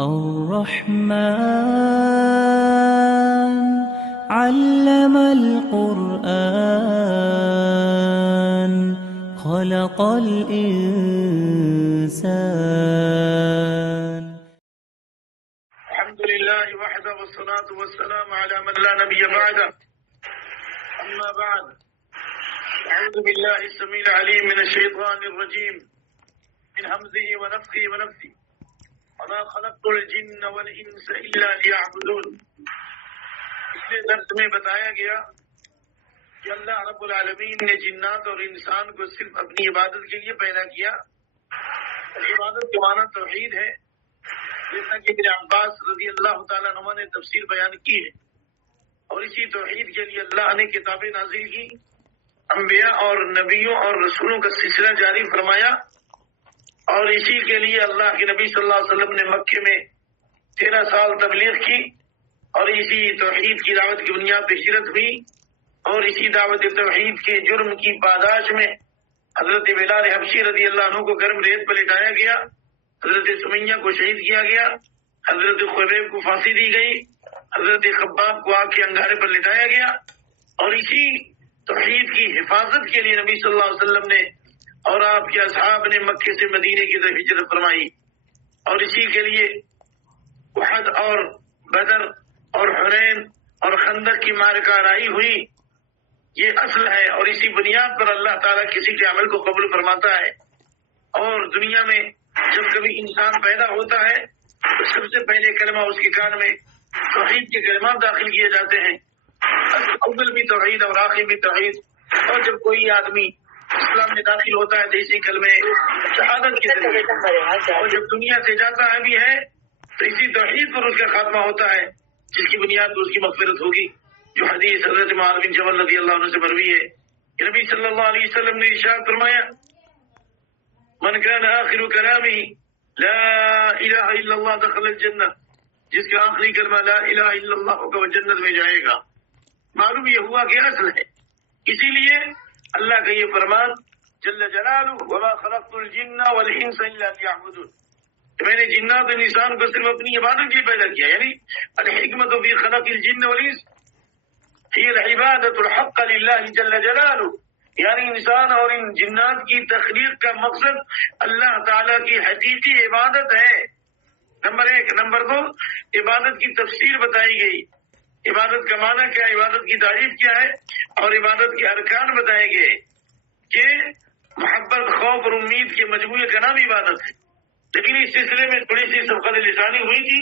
الرحمن علم القرآن خلق الإنسان. الحمد لله وحده والصلاة والسلام على من لا نبي بعده. أما بعد، أعوذ بالله السميع العليم من الشيطان الرجيم من همزه ونفخه ونفثه. وما خلقت الجن والإنس إلا ليعبدون. پچھلے درس میں بتایا گیا کہ اللہ رب العالمین نے جنات اور انسان کو صرف اپنی عبادت کے لیے پیدا کیا. عبادت کے معنی توحید ہے، جیسا کہ ابن عباس رضی اللہ تعالیٰ عنہ نے تفسیر بیان کی ہے. اور اسی توحید کے لیے اللہ نے کتابیں نازل کی، انبیاء اور نبیوں اور رسولوں کا سلسلہ جاری فرمایا. اور اسی کے لیے اللہ کے نبی صلی اللہ علیہ وسلم نے مکے میں 13 سال تبلیغ کی، اور اسی توحید کی دعوت کی بنیاد پہ ہجرت ہوئی. اور اسی دعوت توحید کے جرم کی پاداش میں حضرت بلال حبشی رضی اللہ عنہ کو گرم ریت پر لٹایا گیا، حضرت سمیہ کو شہید کیا گیا، حضرت خبیب کو پھانسی دی گئی، حضرت خباب کو آگ کے انگارے پر لٹایا گیا. اور اسی توحید کی حفاظت کے لیے نبی صلی اللہ علیہ وسلم نے اور آپ کے اصحاب نے مکے سے مدینے کی طرف ہجرت فرمائی. اور اسی کے لیے احد اور بدر اور حنین اور خندق کی معرکہ آرائی ہوئی. یہ اصل ہے، اور اسی بنیاد پر اللہ تعالیٰ کسی کے عمل کو قبول فرماتا ہے. اور دنیا میں جب کبھی انسان پیدا ہوتا ہے تو سب سے پہلے کلمہ اس کے کان میں توحید کے کلمات داخل کیے جاتے ہیں، اول بھی توحید اور آخر بھی توحید. اور جب کوئی آدمی اسلام میں داخل ہوتا ہے تو اسی کلمے شہادت کی ذریعے، اور جب دنیا سے جاتا ہے بھی ہے تو اسی توحید پر اس کا خاتمہ ہوتا ہے، جس کی بنیاد پر اس کی مغفرت ہوگی. جو حدیث حضرت معاذ بن جبل رضی اللہ عنہ سے مروی ہے کہ نبی صلی اللہ علیہ وسلم نے ارشاد فرمایا، من کان آخر کلامہ لا الہ الا اللہ دخل الجنہ، جس کا آخری کلمہ لا الہ الا اللہ ہوگا وہ جنت میں جائے گا. معلوم یہ ہوا کہ اصل ہے. اسی لیے اللہ کا یہ فرمان جل جلالہ وما خلقت الجن والانس الا لیعبدون، میں نے جنات اور انسان کو صرف اپنی عبادت کے لیے پیدا کیا. یعنی الحکمت فی خلق الجن والانس هي العبادۃ الحق للہ جل جلالہ، یعنی انسان اور ان جنات کی تخلیق کا مقصد اللہ تعالیٰ کی حقیقی عبادت ہے. نمبر 1. نمبر 2، عبادت کی تفسیر بتائی گئی. عبادت کا معنی کیا، عبادت کی تعریف کیا ہے، اور عبادت کے ارکان بتائے گئے کہ محبت، خوف اور امید کے مجموعے کا نام عبادت ہے. لیکن اس سلسلے میں تھوڑی سی سبقت لسانی ہوئی تھی.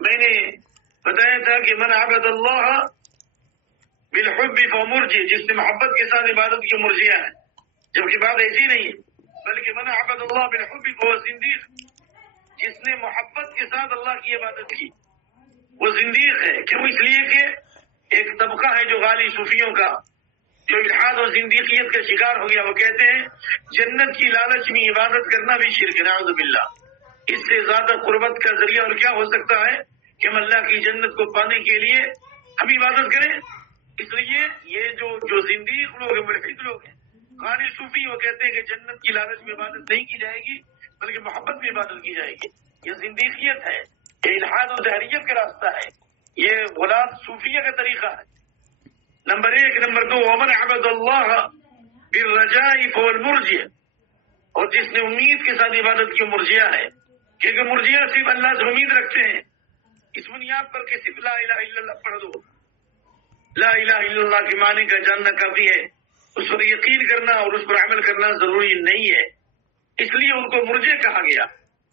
میں نے بتایا تھا کہ من عبد اللہ بالحب فمرجی، جس نے محبت کے ساتھ عبادت کی مرجیہ ہے، جبکہ بات ایسی نہیں ہے، بلکہ من عبد اللہ بالحب فهو زندیق، جس نے محبت کے ساتھ اللہ کی عبادت کی وہ زندیق ہے. کیوں؟ اس لیے کہ ایک طبقہ ہے جو غالی صوفیوں کا، جو الحاد اور زندیقیت کا شکار ہو گیا. وہ کہتے ہیں جنت کی لالچ میں عبادت کرنا بھی شرک، نعوذ باللہ. اس سے زیادہ قربت کا ذریعہ اور کیا ہو سکتا ہے کہ ہم اللہ کی جنت کو پانے کے لیے ہم عبادت کریں. اس لیے یہ جو زندیق لوگ ہیں، ملحد لوگ ہیں، غالی صوفی، وہ کہتے ہیں کہ جنت کی لالچ میں عبادت نہیں کی جائے گی بلکہ محبت میں عبادت کی جائے گی. یہ زندیقیت ہے، یہ الحاد و دہریت کا راستہ ہے، یہ غلاط صوفیہ کا طریقہ ہے. نمبر 1. نمبر 2، ومن عبد اللہ بالرجاء فهو المرجئ، اور جس نے امید کے ساتھ عبادت کی مرجیہ ہے، کیونکہ مرجیہ صرف اللہ سے امید رکھتے ہیں. اس بنیاد پر کہ صرف لا الہ الا اللہ پڑھ دو، لا الہ الا اللہ کے معنی کا جاننا کافی ہے، اس پر یقین کرنا اور اس پر عمل کرنا ضروری نہیں ہے. اس لیے ان کو مرجئ کہا گیا،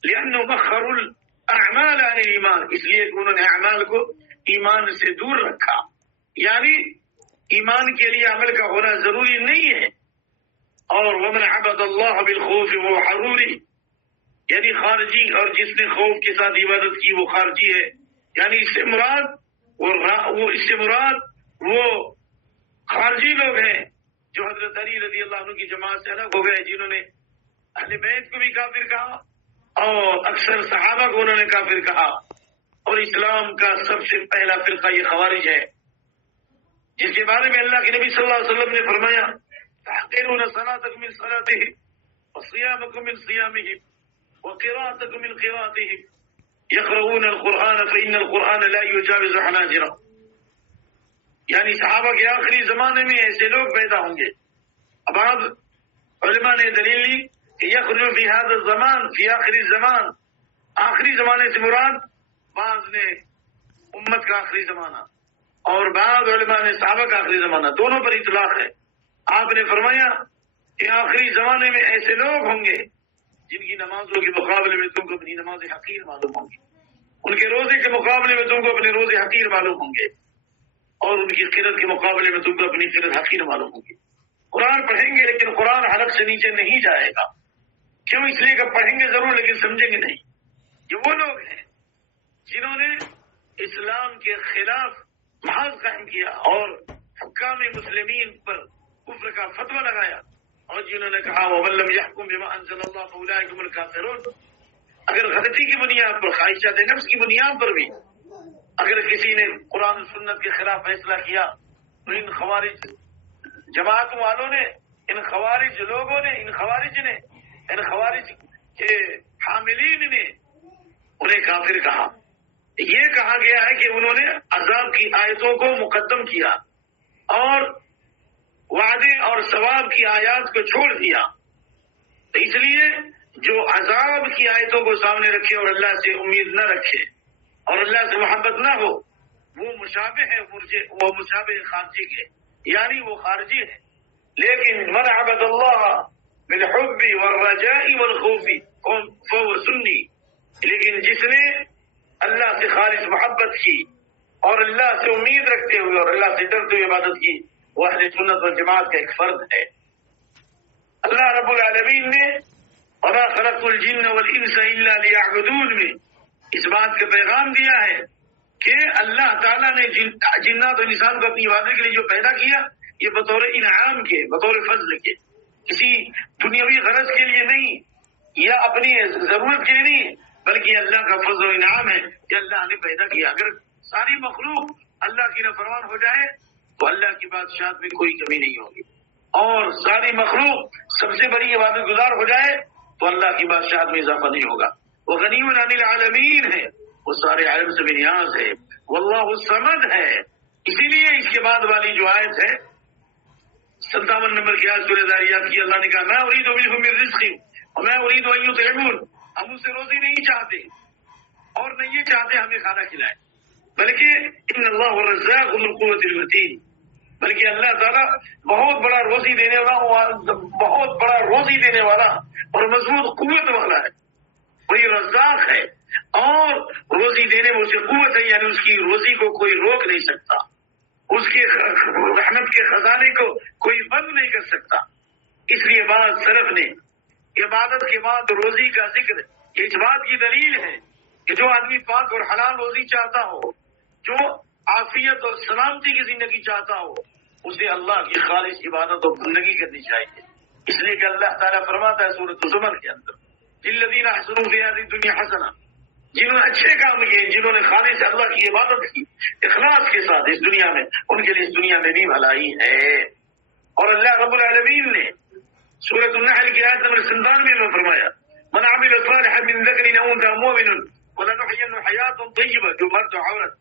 لأنه مخر الاعمال عن الایمان، اس لیے کہ انہوں نے اعمال کو ایمان سے دور رکھا. یعنی ایمان کے لیے عمل کا ہونا ضروری نہیں ہے. اور ومن عبد اللہ بالخوف وہ حروری، یعنی خارجی، اور جس نے خوف کے ساتھ عبادت کی وہ خارجی ہے. یعنی اس سے مراد وہ خارجی لوگ ہیں جو حضرت علی رضی اللہ عنہ کی جماعت سے الگ ہو گئے، جنہوں نے اہل بیت کو بھی کافر کہا اور اکثر صحابہ کو انہوں نے کافر کہا. اور اسلام کا سب سے پہلا فرقہ یہ خوارج ہے، جس کے بارے میں اللہ کے نبی صلی اللہ علیہ وسلم نے فرمایا تحقرون صلاتکم من صلاتہم وصیامکم من صیامہم وقراءتکم من قراءتہم، یقرؤون القرآن فإن القرآن لا یجاوز حناجرهم، یعنی صحابہ کے آخری زمانے میں ایسے لوگ پیدا ہوں گے. اب آپ علماء نے دلیل لی کہ یخرج فی هذا الزمان، فی آخری الزمان، آخری زمانے سے مراد بعض نے امت کا آخری زمانہ اور بعض علماء نے صحابہ کا آخری زمانہ، دونوں پر اطلاق ہے. آپ نے فرمایا کہ آخری زمانے میں ایسے لوگ ہوں گے جن کی نمازوں کے مقابلے میں تم کو اپنی نماز حقیر معلوم ہوں گی، ان کے روزے کے مقابلے میں تم کو اپنے روزے حقیر معلوم ہوں گے، اور ان کی قرت کے مقابلے میں تم کو اپنی قرت حقیر معلوم ہوں گی. قرآن پڑھیں گے لیکن قرآن حلق سے نیچے نہیں جائے گا. کیوں؟ اس لیے کہ پڑھیں گے ضرور لیکن سمجھیں گے نہیں. یہ وہ لوگ ہیں جنہوں نے اسلام کے خلاف محاذ قائم کیا اور حکام مسلمین پر کفر کا فتویٰ لگایا، اور جنہوں نے کہا وَمَن لَّمْ يَحْكُم بِمَا أَنزَلَ اللَّهُ فَأُولَٰئِكَ هُمُ الْكَافِرُونَ. اگر غلطی کی بنیاد پر، خواہشات نفس کی بنیاد پر بھی اگر کسی نے قرآن و سنت کے خلاف فیصلہ کیا تو ان خوارج جماعت والوں نے، ان خوارج لوگوں نے، ان خوارج کے حاملین نے انہیں کافر کہا. یہ کہا گیا ہے کہ انہوں نے عذاب کی آیتوں کو مقدم کیا اور وعدے اور ثواب کی آیات کو چھوڑ دیا. تو اس لیے جو عذاب کی آیتوں کو سامنے رکھے اور اللہ سے امید نہ رکھے اور اللہ سے محبت نہ ہو، وہ مشابہ ہے وہ مشابہ خارجی کے، یعنی وہ خارجی ہے. لیکن من عبد اللہ بالحب والرجاء والخوف فهو سنی. لیکن جس نے اللہ سے خالص محبت کی اور اللہ سے امید رکھتے ہوئے اور اللہ سے ڈرتے ہوئے عبادت کی، وہ اہل سنت والجماعت کا ایک فرد ہے. اللہ رب العالمین نے وَمَا خَلَقْتُ الْجِنَّ وَالْإِنسَ إِلَّا لِيَعْبُدُونِ میں اس بات کا پیغام دیا ہے کہ اللہ تعالیٰ نے جنات و انسان کو اپنی عبادت کے لیے جو پیدا کیا، یہ بطور انعام کے، بطور فضل کے، کسی دنیاوی غرض کے لیے نہیں یا اپنی ضرورت کے لیے نہیں، بلکہ اللہ کا فضل و انعام ہے کہ اللہ نے پیدا کیا. اگر ساری مخلوق اللہ کی نافرمان ہو جائے تو اللہ کی بادشاہت میں کوئی کمی نہیں ہوگی، اور ساری مخلوق سب سے بڑی عبادت گزار ہو جائے تو اللہ کی بادشاہت میں اضافہ نہیں ہوگا. وہ غنی عن العالمین ہے، وہ سارے عالم سے بے نیاز ہے، واللہ الصمد ہے. اسی لیے اس کے بعد والی جو آیت ہے 57 نمبر کی آیت سورہ ذاریات کی، اللہ نے کہا میں اريد منهم من رزق وما اريد ان يطعمون. ہم اس سے روزی نہیں چاہتے اور نہ یہ چاہتے ہمیں کھانا کھلائے، بلکہ ان اللہ الرزاق ذو القوة المتین، بلکہ اللہ تعالیٰ بہت بڑا روزی دینے والا اور مضبوط قوت والا ہے. وہی رزاق ہے اور روزی دینے میں اسے قوت ہے، یعنی اس کی روزی کو کوئی روک نہیں سکتا، اس کے رحمت کے خزانے کو کوئی بند نہیں کر سکتا. اس لیے بعض سلف نے عبادت کے بعد روزی کا ذکر اس بات کی دلیل ہے کہ جو آدمی پاک اور حلال روزی چاہتا ہو، جو عافیت اور سلامتی کی زندگی چاہتا ہو، اسے اللہ کی خالص عبادت اور بندگی کرنی چاہیے. اس لیے کہ اللہ تعالیٰ فرماتا ہے سورۃ الزمر کے اندر للذین احسنوا فی هذه الدنیا حسنہ، جنہوں نے اچھے کام کیے، جنہوں نے خالص اللہ کی عبادت کی اخلاص کے ساتھ اس دنیا میں، ان کے لیے اس دنیا میں بھی بھلائی ہے. اور اللہ رب العالمین نے سورۃ النحل کی آیت نمبر 97 میں فرمایا من عمل صالحا من ذکر او انثى مؤمن ولنحینه حیاة طیبہ، جو مرد و عورت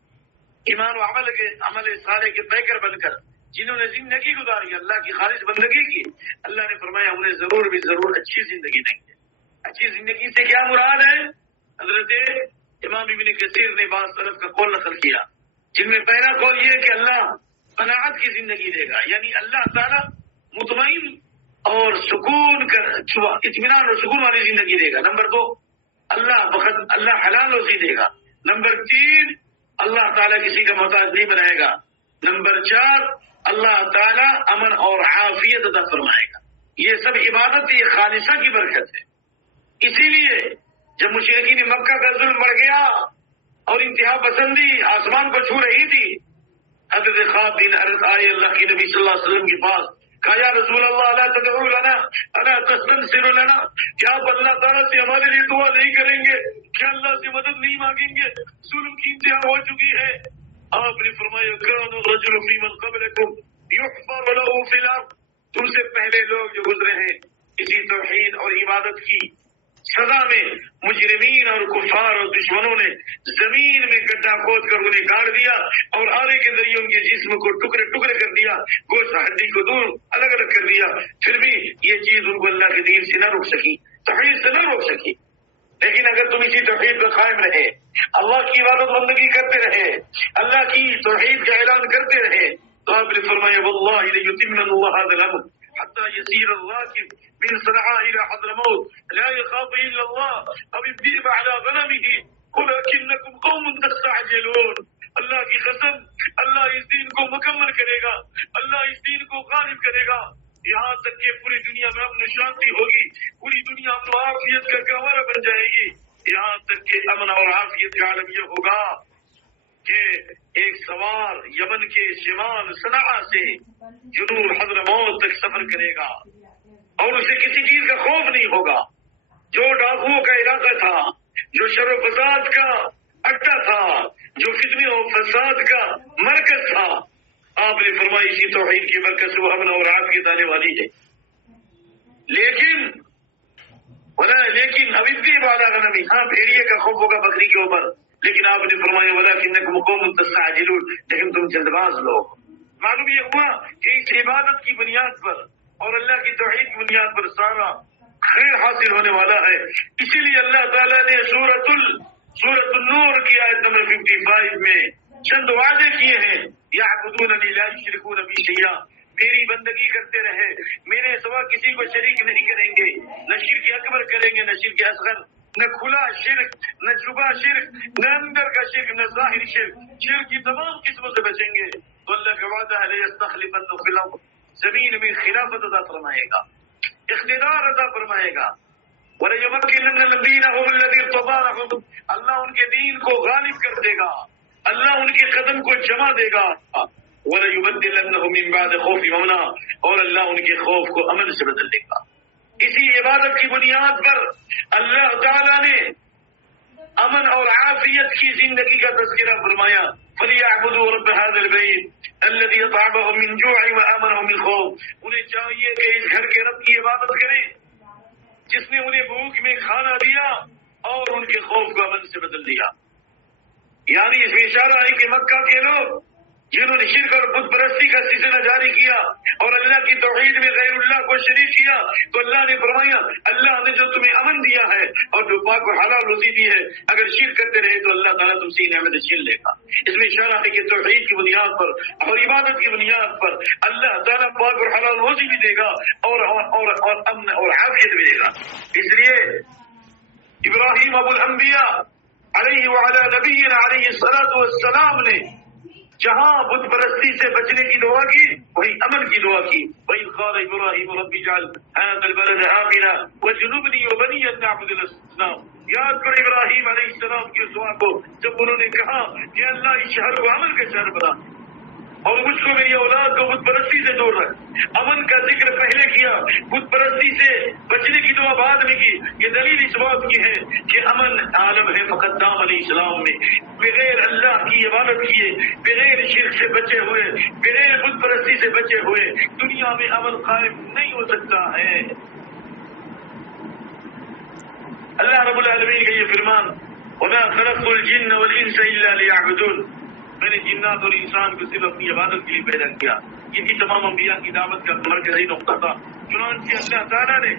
ایمان و عمل صالح کے پیکر بن کر جنہوں نے زندگی گزاری، اللہ کی خالص بندگی کی، اللہ نے فرمایا انہیں ضرور بھی ضرور اچھی زندگی دیں گے. اچھی زندگی سے کیا مراد ہے؟ حضرت امام ابن کثیر نے بعض سلف کا قول نقل کیا، جن میں پہلا قول یہ ہے کہ اللہ قناعت کی زندگی دے گا، یعنی اللہ تعالیٰ مطمئن اور اطمینان اور سکون والی زندگی دے گا. نمبر 2 اللہ حلال روزی دے گا. نمبر 3 اللہ تعالیٰ کسی کا محتاج نہیں بنائے گا. نمبر 4 اللہ تعالیٰ امن اور عافیت عطا فرمائے گا. یہ سب عبادت یہ خالصہ کی برکت ہے. اسی لیے جب مشرکین مکہ کا ظلم بڑھ گیا اور انتہا پسندی آسمان کو چھو رہی تھی، حضرت خواب بن حضرت آئے اللہ کے نبی صلی اللہ علیہ وسلم کے پاس، کہا یا رسول اللہ لا تدعو لنا الا تستنصر لنا، کیا آپ اللہ تعالیٰ سے ہمارے لیے دعا نہیں کریں گے؟ کیا اللہ سے مدد نہیں مانگیں گے؟ ظلم کی انتہا ہو چکی ہے. آپ نے فرمایا کان الرجل فی من قبلکم یحفر له فی الارض، تم سے پہلے لوگ جو گزرے ہیں اسی توحید اور عبادت کی سزا میں مجرمین اور کفار اور دشمنوں نے زمین میں گڈھا کھود کر انہیں گاڑ دیا اور آرے کے ذریعے ان کے جسم کو ٹکڑے ٹکڑے کر دیا، گوشت ہڈی کو دور الگ الگ کر دیا، پھر بھی یہ چیز ان کو اللہ کے دین سے نہ روک سکی، توحید سے نہ روک سکی۔ لیکن اگر تم اسی توحید پر قائم رہے، اللہ کی عبادت بندگی کرتے رہے، اللہ کی توحید کا اعلان کرتے رہے، تو آپ نے فرمایا واللہ لیتمن اللہ هذا الامر حتى يسير الراكب من صنعاء الى حضرموت لا يخاف الا الله او الذئب على غنمه ولكنكم قوم تستعجلون۔ اللہ کی قسم، اللہ اس دین کو مکمل کرے گا، اللہ اس دین کو غالب کرے گا، یہاں تک کہ پوری دنیا میں امن و شانتی ہوگی، پوری دنیا امن و عافیت کا گہوارہ بن جائے گی، یہاں تک کہ امن اور عافیت کا عالم یہ ہوگا کہ ایک سوار یمن کے شمال صنعاء سے جنوب حضرموت تک سفر کرے گا اور اسے کسی چیز کا خوف نہیں ہوگا۔ جو ڈاکوؤں کا علاقہ تھا، جو شر و فساد کا اڈا تھا، جو فتنے و فساد کا مرکز تھا، آپ نے فرمایا اسی توحید کی برکت سے وہ امن اور عافیت آنے والی ہے۔ لیکن اب اتنی بالا غنمی، ہاں بھیڑیے کا خوف ہوگا بکری کے اوپر، لیکن آپ نے فرمایا ولکنکم قوم تستعجلون، لیکن تم جلد باز لوگ۔ معلوم یہ ہوا کہ اس عبادت کی بنیاد پر اور اللہ کی توحید کی بنیاد پر سارا خیر حاصل ہونے والا ہے۔ اسی لیے اللہ تعالیٰ نے سورۃ النور کی آیت نمبر 55 میں چند وعدے کیے ہیں، یعبدوننی لا یشرکون بی شیئا، میری بندگی کرتے رہے، میرے سوا کسی کو شریک نہیں کریں گے، نہ شرک اکبر کریں گے نہ شرک اصغر، نہ کھلا شرک، نہ چھپا شرک، نہ اندر کا شرک، نہ ظاہر شرک، شرک کی تمام قسموں سے بچیں گے۔ تو اللہ کا وعدہ ہے لیستخلفنہم فی الارض، زمین میں خلافت عطا فرمائے گا، اقتدار عطا فرمائے گا۔ وَلَيُمَكِّنَنَّ الَّذِينَ هُمُ الَّذِينَ ارْتَضَىٰ لَهُمْ، اللہ ان کے دین کو غالب کر دے گا، اللہ ان کے قدم کو جمع دے گا۔ وَلَيُبَدِّلَنَّهُم مِّن بَعْدِ خَوْفِهِمْ أَمْنًا، اور اللہ ان کے خوف کو امن سے بدل دے گا۔ اسی عبادت کی بنیاد پر اللہ تعالیٰ نے امن اور عافیت کی زندگی کا تذکرہ فرمایا، فَلْيَعْبُدُوا رَبَّ هَٰذَا الْبَيْتِ الَّذِي أَطْعَمَهُم مِّن جُوعٍ وَآمَنَهُم مِّنْ خَوْفٍ، انہیں چاہیے کہ اس گھر کے رب کی عبادت کریں جس نے انہیں بھوک میں کھانا دیا اور ان کے خوف کو امن سے بدل دیا۔ یعنی اس میں اشارہ ہے کہ مکہ کے لوگ جنہوں نے شرک اور بت پرستی کا سلسلہ جاری کیا اور اللہ کی توحید میں غیر اللہ کو شریک کیا، تو اللہ نے فرمایا اللہ نے جو تمہیں امن دیا ہے اور جو پاک و حلال روزی دی ہے، اگر شرک کرتے رہے تو اللہ تعالیٰ تم سے نعمت چھین لے گا۔ اس میں اشارہ ہے کہ توحید کی بنیاد پر اور عبادت کی بنیاد پر اللہ تعالیٰ پاک اور حلال روزی بھی دے گا اور امن اور عافیت بھی دے گا۔ اس لیے ابراہیم ابو الانبیاء علیہ وعلی نبینا علیہ الصلاۃ والسلام نے جہاں بت پرستی سے بچنے کی دعا کی، وہی امن کی دعا کی۔ وَإِذْ قَالَ إِبْرَاهِيمُ رَبِّ اجْعَلْ هَٰذَا الْبَلَدَ آمِنًا وَاجْنُبْنِي وَبَنِيَّ أَن نَّعْبُدَ الْأَصْنَامَ۔ یاد کرو ابراہیم علیہ السلام کی اس دعا کو جب انہوں نے کہا کہ اللہ اس شہر کو امن کا شہر بنا اور مجھ کو میری اولاد کو بت پرستی سے دور رکھ۔ امن کا ذکر پہلے کیا، بت پرستی سے بچنے کی دعا بعد میں کی۔ یہ دلیل اس بات کی ہے کہ امن عالم ہے فقط دام علیہ السلام میں، بغیر اللہ کی عبادت کیے، بغیر شرک سے بچے ہوئے، بغیر بت پرستی سے بچے ہوئے دنیا میں امن قائم نہیں ہو سکتا ہے۔ اللہ رب العالمین کا یہ فرمان وَمَا خَلَقْتُ الْجِنَّ وَالْإِنسَ إِلَّا لِيَعْبُدُونِ، میں نے جنات اور انسان کو صرف اپنی عبادت کے لیے پیدا کیا۔ یہ تمام انبیاء کی دعوت کا مرکزی نقطہ تھا۔ چنانچہ اللہ تعالیٰ نے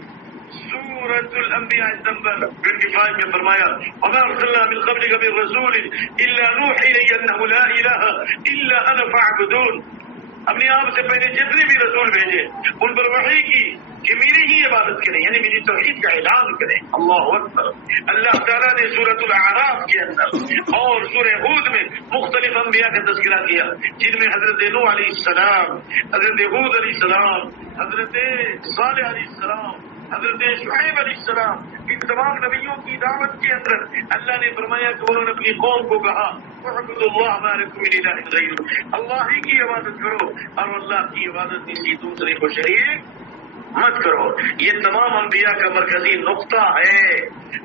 سورۃ الانبیاء نمبر 25 میں فرمایا وَمَا أَرْسَلْنَا مِن قَبْلِكَ مِن رَّسُولٍ إِلَّا نُوحِي إِلَيْهِ أَنَّهُ لَا إِلَٰهَ إِلَّا أَنَا فَاعْبُدُونِ، ہم نے آپ سے پہلے جتنے بھی رسول بھیجے ان پر وحی کی کہ میری ہی عبادت کریں، یعنی میری توحید کا اعلان کریں۔ اللہ اکبر۔ اللہ تعالیٰ نے سورۃ الاعراف کے اندر اور سورہ ہود میں مختلف انبیاء کا تذکرہ کیا، جن میں حضرت نوح علیہ السلام، حضرت ہود علیہ السلام، حضرت صالح علیہ السلام، حضرت شعیب علیہ السلام، ان تمام نبیوں کی دعوت کے اندر اللہ نے فرمایا کہ انہوں نے اپنی قوم کو کہا اعبدوا اللہ ما لکم من الہ غیرہ، اللہ ہی کی عبادت کرو اور اللہ کی عبادت کسی دوسرے کو شریک مت کرو. یہ تمام انبیاء کا مرکزی نقطہ ہے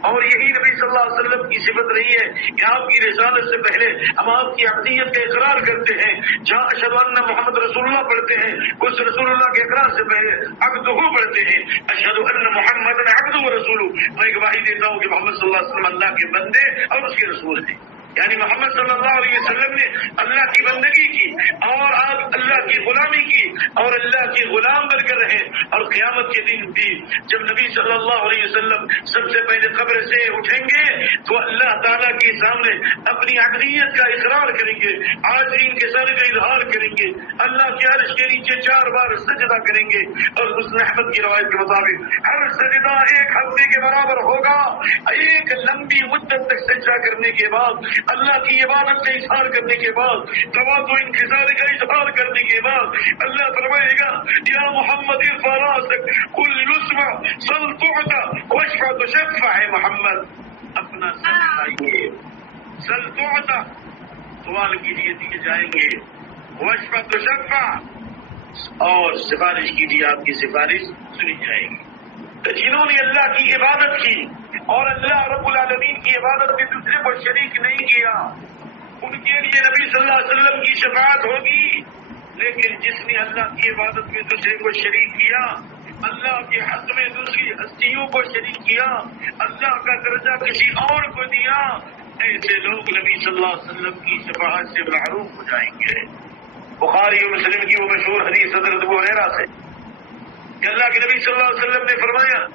اور یہی نبی صلی اللہ علیہ وسلم کی صفت رہی ہے کہ آپ کی رسالت سے پہلے ہم آپ کی عبدیت کا اقرار کرتے ہیں. جہاں اشہد ان محمد رسول اللہ پڑھتے ہیں اس رسول اللہ کے اقرار سے پہلے عبدہ پڑھتے ہیں. اشہد ان محمد عبدہ و رسولہ. میں گواہی دیتا ہوں کہ محمد صلی اللہ علیہ وسلم اللہ کے بندے اور اس کے رسول ہیں. یعنی محمد صلی اللہ علیہ وسلم نے اللہ کی بندگی کی اور آپ اللہ کی غلامی کی اور اللہ کے غلام بن کر رہے. اور قیامت کے دن بھی جب نبی صلی اللہ علیہ وسلم سب سے پہلے قبر سے اٹھیں گے تو اللہ تعالیٰ کے سامنے اپنی عقیدت کا اقرار کریں گے, عاجزین کے سر کا اظہار کریں گے, اللہ کے عرش کے نیچے 4 بار سجدہ کریں گے. اور مسلم احمد کی روایت کے مطابق ہر سجدہ 1 ہفتے کے برابر ہوگا. ایک لمبی مدت تک سجدہ کرنے کے بعد, اللہ کی عبادت کا اظہار کرنے کے بعد, تواضع و انکسار کا اظہار کرنے کے بعد اللہ فرمائے گا یا محمد ارفع راسک قل یسمع صل تعطى واشفع تشفع. ہے محمد اپنا سر اٹھائیے, صل تعطى سوال کیجیے دیے جائیں گے, واشفع تشفع اور سفارش کیجیے آپ کی سفارش سنی جائے گی. جنہوں نے اللہ کی عبادت کی اور اللہ رب العالمین کی عبادت میں دوسرے کو شریک نہیں کیا ان کے لیے نبی صلی اللہ علیہ وسلم کی شفاعت ہوگی. لیکن جس نے اللہ کی عبادت میں دوسرے کو شریک کیا, اللہ کے حق میں دوسری ہستیوں کو شریک کیا, اللہ کا درجہ کسی اور کو دیا, ایسے لوگ نبی صلی اللہ علیہ وسلم کی شفاعت سے محروم ہو جائیں گے. بخاری و مسلم کی وہ مشہور حدیث حضرت ابو ہریرہ سے کہ اللہ کے نبی صلی اللہ علیہ وسلم نے فرمایا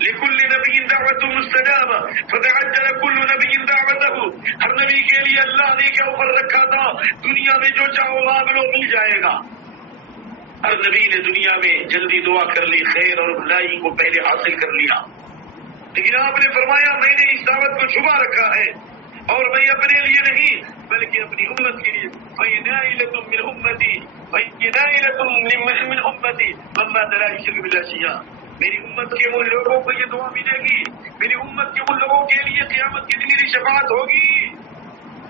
لِكُلِّ نَبِيٍّ دَعْوَةٌ مُسْتَجَابَةٌ فَتَعَجَّلَ كُلُّ نَبِيٍّ دَعْوَتَهُ. ہر نبی کے لیے اللہ نے کیا اوپر رکھا تھا, دنیا میں جو چاہو مانگ لو مل جائے گا. ہر نبی نے دنیا میں جلدی دعا کر لی, خیر اور بھلائی کو پہلے حاصل کر لیا. لیکن آپ نے فرمایا میں نے اس دعوت کو چھپا رکھا ہے اور میں اپنے لیے نہیں بلکہ اپنی امت کے لیے. فَإِنَائِلَةٌ مِّنْ أُمَّتِي فَإِنَائِلَةٌ مِّنْ أُمَّتِي مَمَّا دَلَا يُشْرِكُ بِاللَّهِ شَيْئًا. میری امت کے ان لوگوں کو یہ دعا ملے گی, میری امت کے ان لوگوں کے لیے قیامت کے دن میری شفاعت ہوگی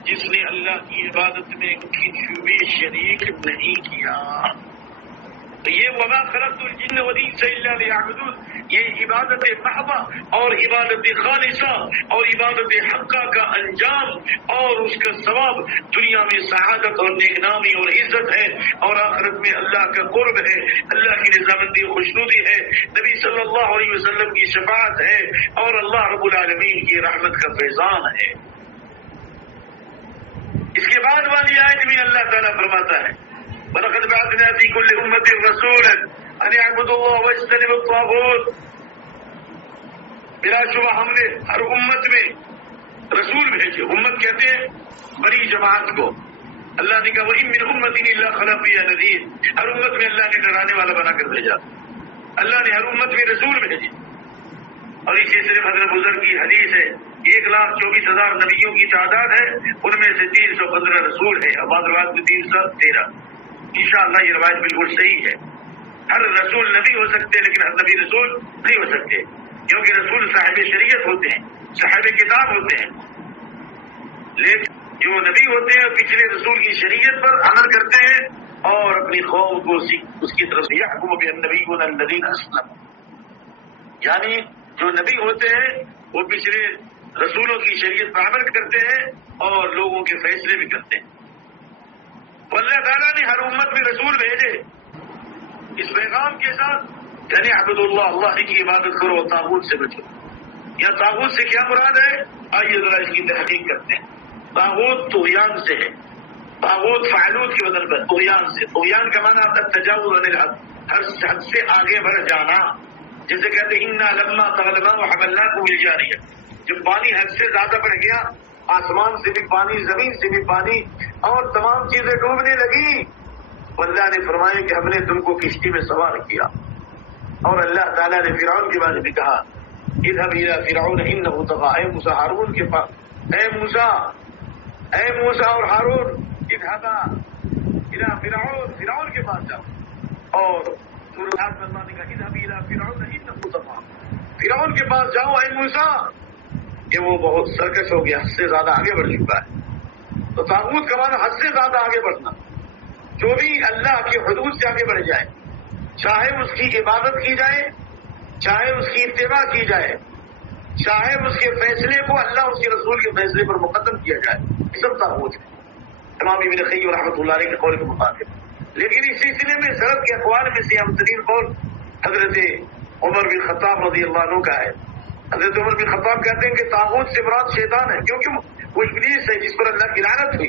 جس نے اللہ کی عبادت میں کسی بھی شریک نہیں کیا. تو یہ وما خلقت الجن والانس الا ليعبدون, یہ عبادت محض اور عبادت خالصہ اور عبادت حقہ کا انجام اور اس کا ثواب دنیا میں سعادت اور نیکنامی اور عزت ہے اور آخرت میں اللہ کا قرب ہے, اللہ کی رضامندی و خوشنودی ہے, نبی صلی اللہ علیہ وسلم کی شفاعت ہے اور اللہ رب العالمین کی رحمت کا فیضان ہے. اس کے بعد والی آیت میں اللہ تعالیٰ فرماتا ہے وَلَقَدْ بَعَثْنَا فِي كُلِّ أُمَّةٍ رَسُولًا أَنِ اعْبُدُوا اللَّهَ وَاجْتَنِبُوا الطَّاغُوتَ. بلا شبہ ہم نے ہر امت میں رسول بھیجے. امت کہتے ہیں بڑی جماعت کو. اللہ نے کہا وَإِن مِّنْ أُمَّةٍ إِلَّا خَلَا فِيهَا نَذِيرٌ. ہر امت میں اللہ نے ڈرانے والا بنا کر بھیجا. اللہ نے ہر امت میں رسول بھیجے. اور اسی صرف حضرت بزرگ کی حدیث ہے 1,24,000 نبیوں کی تعداد ہے, ان میں سے 315 رسول ہے اور بعض روایت میں 313. انشاءاللہ یہ روایت بالکل صحیح ہے. ہر رسول نبی ہو سکتے لیکن ہر نبی رسول نہیں ہو سکتے, کیونکہ رسول صاحب شریعت ہوتے ہیں, صاحب کتاب ہوتے ہیں. لیکن جو نبی ہوتے ہیں پچھلے رسول کی شریعت پر عمل کرتے ہیں اور اپنی قوم کو اس کی طرف سے یحکم بالنبیون الذین اسلموا. یعنی جو نبی ہوتے ہیں وہ پچھلے رسولوں کی شریعت پر عمل کرتے ہیں اور لوگوں کے فیصلے بھی کرتے ہیں. اللہ تعالیٰ نے ہر امت میں رسول بھیجے اس پیغام کے ساتھ یعنی عبد اللہ, اللہ کی عبادت کرو, طاغوت سے بچو. یا طاغوت سے کیا مراد ہے, آئیے ذرا اس کی تحقیق کرتے ہیں. طاغوت طغیان سے ہے, طاغوت فعلوت کی بدل پر طغیان سے. طغیان کا معنی آتا ہے تجاوز عن الحد, ہر حد سے آگے بڑھ جانا. جیسے کہتے ہیں انا لما طغى وحملناكم في الجارية. جب پانی حد سے زیادہ بڑھ گیا, آسمان سے بھی پانی, زمین سے بھی پانی اور تمام چیزیں ڈوبنے لگی, اللہ نے فرمایا کہ ہم نے تم کو کشتی میں سوار کیا. اور اللہ تعالیٰ نے فرعون کے بارے میں کہا اذهب الى فرعون انه طغى. اے موسیٰ ہارون کے پاس, اے موسیٰ اور ہارون اذهبا الى فرعون, فرعون کے پاس جاؤ. اور سورۃ اللہ نے کہا اذهب الى فرعون انه طغى. فرعون کے پاس جاؤ اے موسیٰ, کہ وہ بہت سرکش ہو گیا, حد سے زیادہ آگے بڑھ چکا ہے. تو طاغوت کا معنی حد سے زیادہ آگے بڑھنا, جو بھی اللہ کی حدود سے آگے بڑھ جائے, چاہے اس کی عبادت کی جائے، چاہے اس کی اتباع کی جائے، چاہے اس کے فیصلے کو اللہ اس کے رسول کے فیصلے پر مقدم کیا جائے، یہ سب طاغوت ہے امام ابن قیم رحمۃ اللہ علیہ کے قول کے مطابق۔ لیکن اس سلسلے میں سلف کے اقوال میں سے اہم ترین قول حضرت عمر بن خطاب رضی اللہ عنہ کا ہے۔ حضرت عمر بن خطاب کہتے ہیں کہ طاغوت سے مراد شیطان ہے، کیونکہ وہ ابلیس ہے جس پر اللہ کی لعنت ہوئی،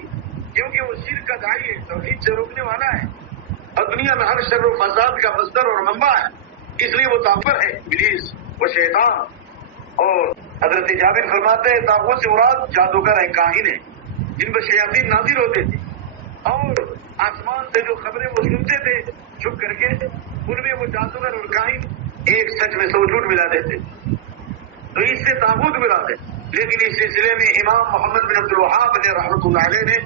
کیونکہ وہ شرک کا داعی ہے، توحید سے روکنے والا ہے، اور دنیا میں ہر شر و فساد کا مصدر اور منبع ہے، اس لیے وہ طاغوت ہے ابلیس، وہ شیطان۔ اور حضرت جابر فرماتے ہیں طاغوت سے مراد جادوگر ہے، کاہن ہے، جن پر شیاطین نازل ہوتے تھے، اور آسمان سے جو خبریں وہ سنتے تھے چھپ کر کے، ان میں وہ جادوگر اور کاہن ایک سچ میں 100 جھوٹ ملا دیتے، تو اس سے طاغوت مراد ہے۔ لیکن اس سلسلے میں امام محمد بن عبد الوہاب نے رحمۃ اللہ علیہ نے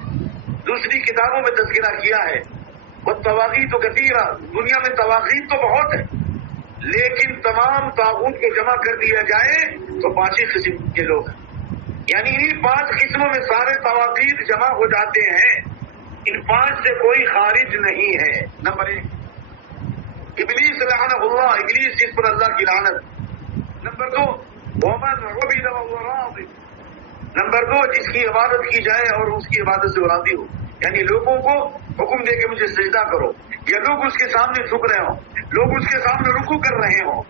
دوسری کتابوں میں تذکرہ کیا ہے، وہ طواغیت تو کثیرہ، دنیا میں طواغیت تو بہت ہے، لیکن تمام طاغوت کو جمع کر دیا جائے تو 5 ہی قسم کے لوگ ہیں، یعنی ان 5 قسموں میں سارے طواغیت جمع ہو جاتے ہیں، ان 5 سے کوئی خارج نہیں ہے۔ نمبر 1 ابلیس لعنہ اللہ، ابلیس جس پر اللہ کی لعنت۔ نمبر 2 ومن عبد وهو راض، نمبر 2 جس کی عبادت کی جائے اور اس کی عبادت سے راضی ہو، یعنی لوگوں کو حکم دے کے مجھے سجدہ کرو، یا لوگ اس کے سامنے جھک رہے ہوں، لوگ اس کے سامنے رکوع کر رہے ہوں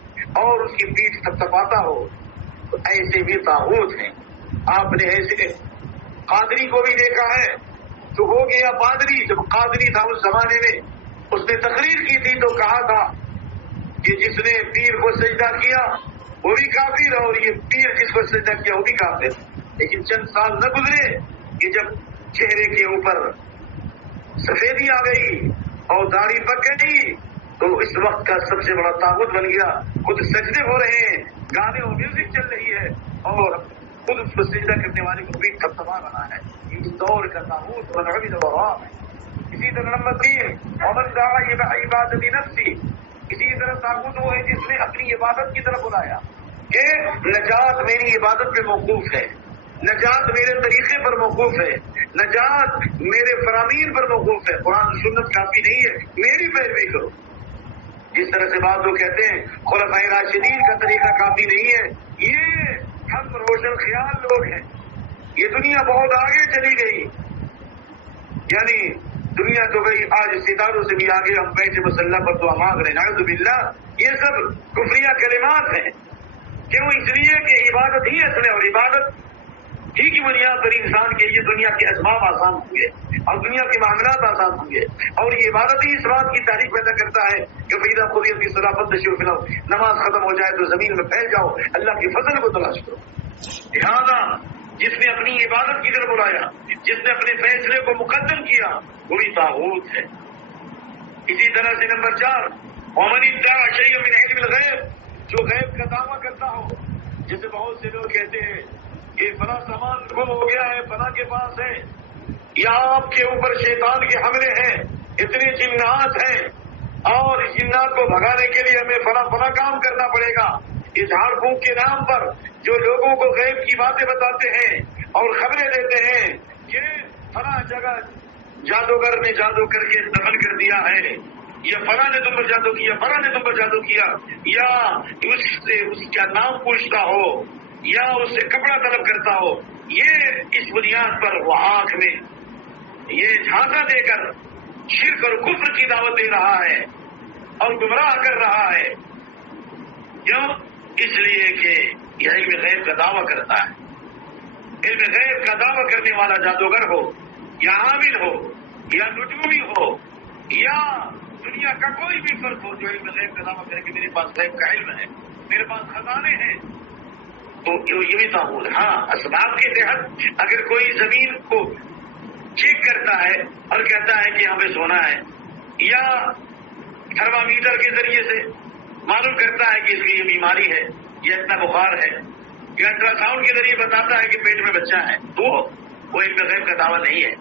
اور اس کی پیٹھ تھپتھپاتا ہو، تو ایسے بھی طاغوت ہیں۔ آپ نے ایسے قادری کو بھی دیکھا ہے، تو ہو گیا پادری، جب قادری تھا اس زمانے میں، اس نے تقریر کی تھی تو کہا تھا کہ جس نے پیر کو سجدہ کیا وہ بھی کافر، اور یہ پیر جس کو سجدہ کیا وہ بھی کافر۔ لیکن چند سال نہ گزرے کہ جب چہرے کے اوپر سفیدی آ گئی اور داڑھی پک گئی، تو اس وقت کا سب سے بڑا طاغوت بن گیا، خود سجدے ہو رہے ہیں، گانے اور میوزک چل رہی ہے، اور خود اس کو سجدہ کرنے والے کو بھی تھپتھپا رہا ہے۔ اس دور کا طاغوت من عبد وراء ہے۔ اسی طرح نمبر 3 ومن دعا الى عبادت نفسی، اسی طرح طاغوت وہ ہے جس نے اپنی عبادت کی طرف بلایا کہ نجات میری عبادت پہ موقوف ہے، نجات میرے طریقے پر موقوف ہے، نجات میرے فرامین پر موقوف ہے، قرآن سنت کافی نہیں ہے، میری پیروی کرو۔ جس طرح سے بعض لوگ کہتے ہیں خلفائے راشدین کا طریقہ کافی نہیں ہے، یہ ہم روشن خیال لوگ ہیں، یہ دنیا بہت آگے چلی گئی، یعنی دنیا تو گئی آج ستاروں سے بھی آگے، ہم بیٹھے مسلح پر تو مانگ رہے ہیں، نعوذ باللہ، یہ سب کفریہ کلمات ہیں۔ کیوں؟ اس لیے کہ عبادت ہی اصل ہے، اور عبادت ہی کی بنیاد پر انسان کے لیے دنیا کے اسباب آسان ہوں گے اور دنیا کے معاملات آسان ہوں گے، اور یہ عبادت ہی اس بات کی تعریف پیدا کرتا ہے کہ فَإِذَا قُضِيَتِ الصَّلَاةُ فَانتَشِرُوا فِي الْأَرْضِ، نماز ختم ہو جائے تو زمین میں پھیل جاؤ، اللہ کے فضل کو تلاش کرو۔ لہذا جس نے اپنی عبادت کی طرف بلایا، جس نے اپنے فیصلے کو مقدم کیا، وہی طاغوت ہے۔ اسی طرح سے نمبر 4 وَمَنِ ادَّعَىٰ شَيْئًا مِنْ عِلْمِ الْغَيْبِ، جو غیب کا دعویٰ کرتا ہو، جیسے بہت سے لوگ کہتے ہیں کہ فلاں سامان گم ہو گیا ہے، فلاں کے پاس ہے، یا آپ کے اوپر شیطان کے حملے ہیں، اتنے جنات ہیں، اور اس جنات کو بھگانے کے لیے ہمیں فلاں فلاں کام کرنا پڑے گا۔ اس جھاڑ پھونک کے نام پر جو لوگوں کو غیب کی باتیں بتاتے ہیں اور خبریں دیتے ہیں کہ فلاں جگہ جادوگر نے جادو کر کے دفن کر دیا ہے، یا فلاں نے تم پر جادو کیا، فلاں نے تم پر جادو کیا، یا اس سے اس کا نام پوچھتا ہو، یا اس سے کپڑا طلب کرتا ہو، یہ اس بنیاد پر وہ آنکھ میں یہ جھانسا دے کر شرک اور کفر کی دعوت دے رہا ہے اور گمراہ کر رہا ہے۔ کیوں؟ اس لیے کہ یہ علم غیب کا دعویٰ کرتا ہے۔ علم غیب کا دعویٰ کرنے والا جادوگر ہو یا عامل ہو یا نجومی ہو یا دنیا کا کوئی بھی فرد ہو جو علم غیب کا دعویٰ کرے کہ میرے پاس غیب کا علم ہے، میرے پاس خزانے ہیں، تو یہ بھی تعبیر۔ ہاں، اسباب کے تحت اگر کوئی زمین کو چیک کرتا ہے اور کہتا ہے کہ ہمیں سونا ہے، یا تھرمامیٹر کے ذریعے سے معلوم کرتا ہے کہ اس کی یہ بیماری ہے، یہ اتنا بخار ہے، یا الٹرا ساؤنڈ کے ذریعے بتاتا ہے کہ پیٹ میں بچہ ہے، تو وہ علم غیب کا دعویٰ نہیں ہے۔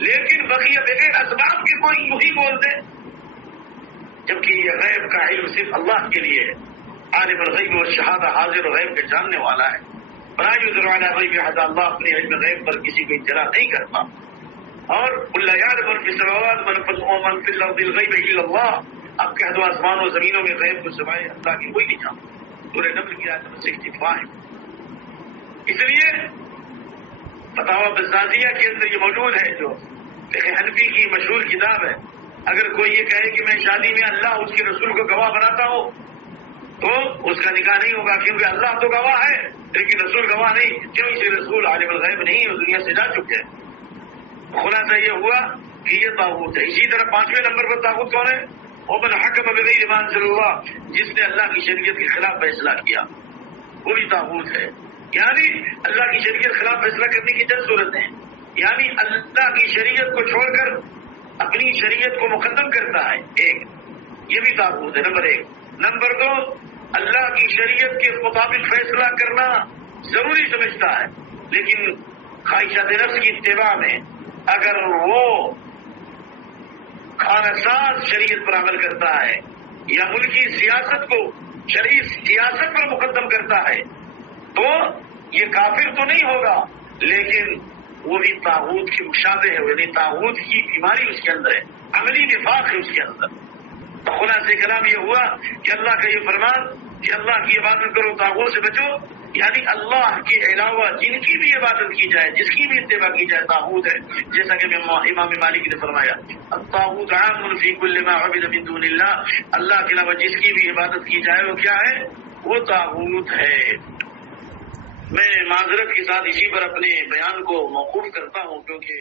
لیکن بقیہ بغیر اسباب کے کوئی یوں ہی بولتے، جبکہ یہ غیب کا علم صرف اللہ کے لیے ہے۔ عالم الغیب والشہادہ، حاضر غیب کے جاننے والا ہے۔ ولا یظہر علی غیبہ احد، اللہ اپنے علم غیب پر کسی کو اطلاع نہیں کرتا۔ اور قل لا یعلم من فی السماوات من فی الارض الغیب الا اللہ، اب کہہ دو آسمان و زمینوں میں غیب کو سوائے اللہ کی کوئی نہیں جانتا. سورہ نمل کی آیت نمبر 65. اس لیے فتاوی بزازیہ کے اندر یہ موجود ہے، جو فقہ حنفی کی مشہور کتاب ہے. اگر کوئی یہ کہے کہ میں شادی میں اللہ اس کے رسول کو گواہ بناتا ہوں تو اس کا نکاح نہیں ہوگا، کیونکہ اللہ تو گواہ ہے لیکن رسول گواہ نہیں. کیوں؟ اسے رسول عالم الغیب نہیں، وہ دنیا سے جا چکے ہیں. خلاصہ یہ ہوا کہ یہ طاغوت ہے. اسی طرح 5ویں نمبر پر طاغوت کون ہے؟ ومن حکم بغیر ما انزل اللہ، جس نے اللہ کی شریعت کے خلاف فیصلہ کیا وہ بھی طاغوت ہے. یعنی اللہ کی شریعت کے خلاف فیصلہ کرنے کی چند صورتیں ہیں. یعنی اللہ کی شریعت کو چھوڑ کر اپنی شریعت کو مقدم کرتا ہے، ایک یہ بھی طاغوت ہے. نمبر 1. نمبر 2، اللہ کی شریعت کے مطابق فیصلہ کرنا ضروری سمجھتا ہے لیکن خواہشات نفس کی اتباع میں اگر وہ خانہ ساز شریعت پر عمل کرتا ہے یا ملکی سیاست کو شرعی سیاست پر مقدم کرتا ہے تو یہ کافر تو نہیں ہوگا لیکن وہ بھی طاغوت کی مشابہ ہے، یعنی طاغوت کی بیماری اس کے اندر ہے، عملی نفاق ہے اس کے اندر. خلاصہ کلام یہ ہوا کہ اللہ کا یہ فرمان کہ اللہ کی عبادت کرو، طاغوت سے بچو. یعنی اللہ کے علاوہ جن کی بھی عبادت کی جائے، جس کی بھی اتباع کی جائے، طاغوت ہے. جیسا کہ امام مالک نے فرمایا الطاغوت عام فی کل ما عبد من دون اللہ، اللہ کے علاوہ جس کی بھی عبادت کی جائے وہ کیا ہے؟ وہ طاغوت ہے. میں معذرت کے ساتھ اسی پر اپنے بیان کو موقوف کرتا ہوں کیونکہ